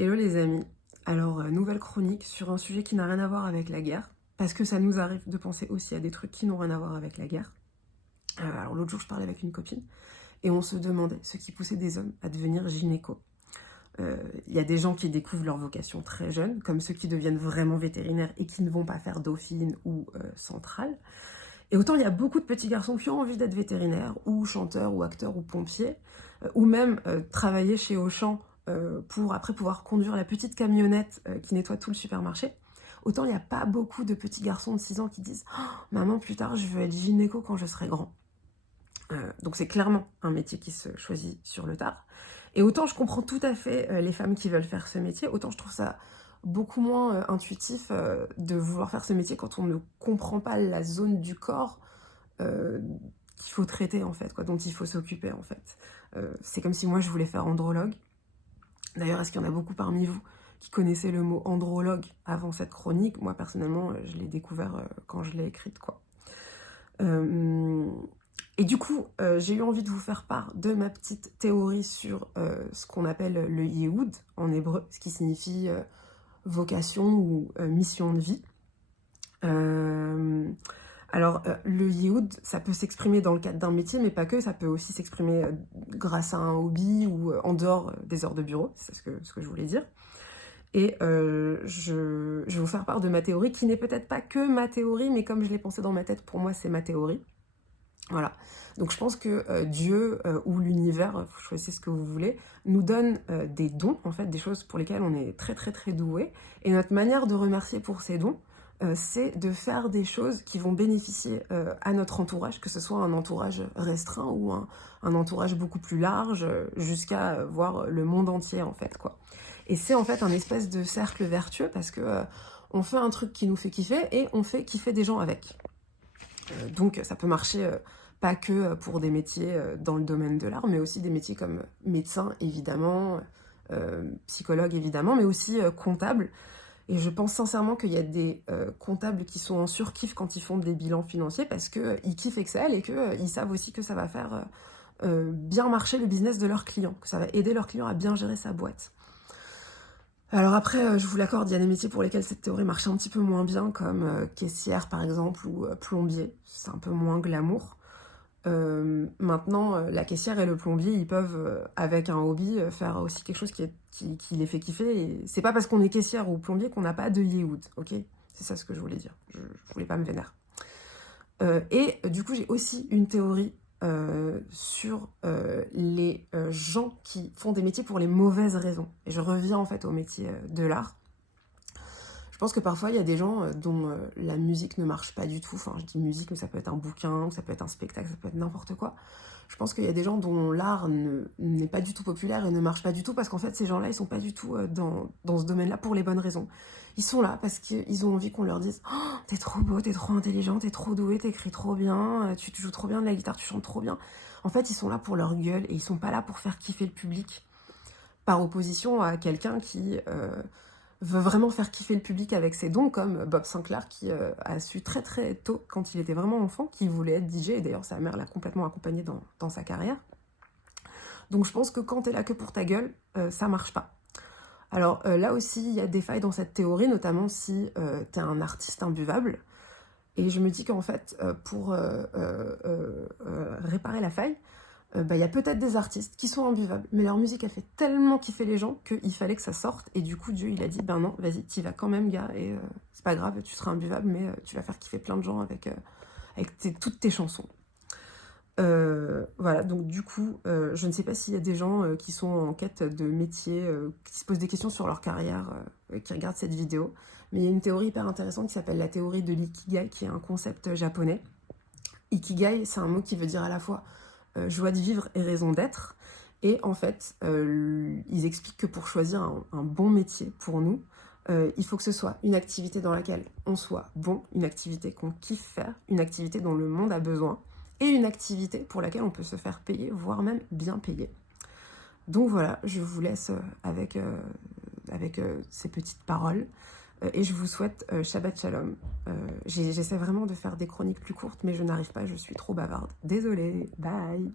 Hello les amis, alors nouvelle chronique sur un sujet qui n'a rien à voir avec la guerre, parce que ça nous arrive de penser aussi à des trucs qui n'ont rien à voir avec la guerre. Alors l'autre jour je parlais avec une copine, et on se demandait ce qui poussait des hommes à devenir gynéco. Il y a des gens qui découvrent leur vocation très jeunes, comme ceux qui deviennent vraiment vétérinaires et qui ne vont pas faire Dauphine ou Centrale. Et autant il y a beaucoup de petits garçons qui ont envie d'être vétérinaires, ou chanteurs, ou acteurs, ou pompiers, ou même travailler chez Auchan pour après pouvoir conduire la petite camionnette qui nettoie tout le supermarché. Autant il n'y a pas beaucoup de petits garçons de 6 ans qui disent oh, « Maman, plus tard, je veux être gynéco quand je serai grand ». Donc c'est clairement un métier qui se choisit sur le tard. Et autant je comprends tout à fait les femmes qui veulent faire ce métier, autant je trouve ça beaucoup moins intuitif de vouloir faire ce métier quand on ne comprend pas la zone du corps qu'il faut traiter en fait, quoi, dont il faut s'occuper en fait. C'est comme si moi je voulais faire andrologue. D'ailleurs, est-ce qu'il y en a beaucoup parmi vous qui connaissaient le mot andrologue avant cette chronique? Moi personnellement, je l'ai découvert quand je l'ai écrite, quoi. Et du coup, j'ai eu envie de vous faire part de ma petite théorie sur ce qu'on appelle le Yehoud en hébreu, ce qui signifie vocation ou mission de vie. Alors, le Yehoud, ça peut s'exprimer dans le cadre d'un métier, mais pas que, ça peut aussi s'exprimer grâce à un hobby ou en dehors des heures de bureau, c'est ce que je voulais dire. Et je vais vous faire part de ma théorie, qui n'est peut-être pas que ma théorie, mais comme je l'ai pensé dans ma tête, pour moi, c'est ma théorie. Voilà, donc je pense que Dieu ou l'univers, vous choisissez ce que vous voulez, nous donne des dons, en fait, des choses pour lesquelles on est très très très doué. Et notre manière de remercier pour ces dons, c'est de faire des choses qui vont bénéficier à notre entourage, que ce soit un entourage restreint ou un entourage beaucoup plus large, jusqu'à voir le monde entier, en fait, quoi. Et c'est en fait un espèce de cercle vertueux, parce que on fait un truc qui nous fait kiffer, et on fait kiffer des gens avec. Donc ça peut marcher pas que pour des métiers dans le domaine de l'art, mais aussi des métiers comme médecin, évidemment, psychologue, évidemment, mais aussi comptable. Et je pense sincèrement qu'il y a des comptables qui sont en surkiff quand ils font des bilans financiers parce qu'ils kiffent Excel et qu'ils savent aussi que ça va faire bien marcher le business de leurs clients, que ça va aider leurs clients à bien gérer sa boîte. Alors après, je vous l'accorde, il y a des métiers pour lesquels cette théorie marche un petit peu moins bien, comme caissière par exemple, ou plombier, c'est un peu moins glamour. Maintenant, la caissière et le plombier, ils peuvent, avec un hobby, faire aussi quelque chose qui les fait kiffer. Et c'est pas parce qu'on est caissière ou plombier qu'on n'a pas de Yehoud, ok? C'est ça ce que je voulais dire, je voulais pas me vénère. Et du coup, j'ai aussi une théorie sur les gens qui font des métiers pour les mauvaises raisons. Et je reviens en fait au métier de l'art. Je pense que parfois, il y a des gens dont la musique ne marche pas du tout. Enfin, je dis musique, mais ça peut être un bouquin, ça peut être un spectacle, ça peut être n'importe quoi. Je pense qu'il y a des gens dont l'art n'est pas du tout populaire et ne marche pas du tout parce qu'en fait, ces gens-là, ils sont pas du tout dans ce domaine-là pour les bonnes raisons. Ils sont là parce qu'ils ont envie qu'on leur dise oh, « T'es trop beau, t'es trop intelligent, t'es trop doué, t'écris trop bien, tu joues trop bien de la guitare, tu chantes trop bien. » En fait, ils sont là pour leur gueule et ils sont pas là pour faire kiffer le public. Par opposition à quelqu'un qui veut vraiment faire kiffer le public avec ses dons, comme Bob Sinclair qui a su très très tôt, quand il était vraiment enfant, qu'il voulait être DJ, et d'ailleurs sa mère l'a complètement accompagné dans sa carrière. Donc je pense que quand t'es là que pour ta gueule, ça marche pas. Alors là aussi, il y a des failles dans cette théorie, notamment si t'es un artiste imbuvable. Et je me dis qu'en fait, pour réparer la faille, y a peut-être des artistes qui sont imbuvables, mais leur musique, elle fait tellement kiffer les gens qu'il fallait que ça sorte, et du coup, Dieu, il a dit, ben non, vas-y, t'y vas quand même, gars, et c'est pas grave, tu seras imbuvable, mais tu vas faire kiffer plein de gens avec toutes tes chansons. Voilà, donc du coup, je ne sais pas s'il y a des gens qui sont en quête de métier, qui se posent des questions sur leur carrière, qui regardent cette vidéo, mais il y a une théorie hyper intéressante qui s'appelle la théorie de l'ikigai, qui est un concept japonais. Ikigai, c'est un mot qui veut dire à la fois joie de vivre et raison d'être. Et en fait, ils expliquent que pour choisir un bon métier pour nous, il faut que ce soit une activité dans laquelle on soit bon, une activité qu'on kiffe faire, une activité dont le monde a besoin, et une activité pour laquelle on peut se faire payer, voire même bien payer. Donc voilà, je vous laisse avec ces petites paroles. Et je vous souhaite Shabbat Shalom. J'essaie vraiment de faire des chroniques plus courtes, mais je n'arrive pas, je suis trop bavarde. Désolée, bye!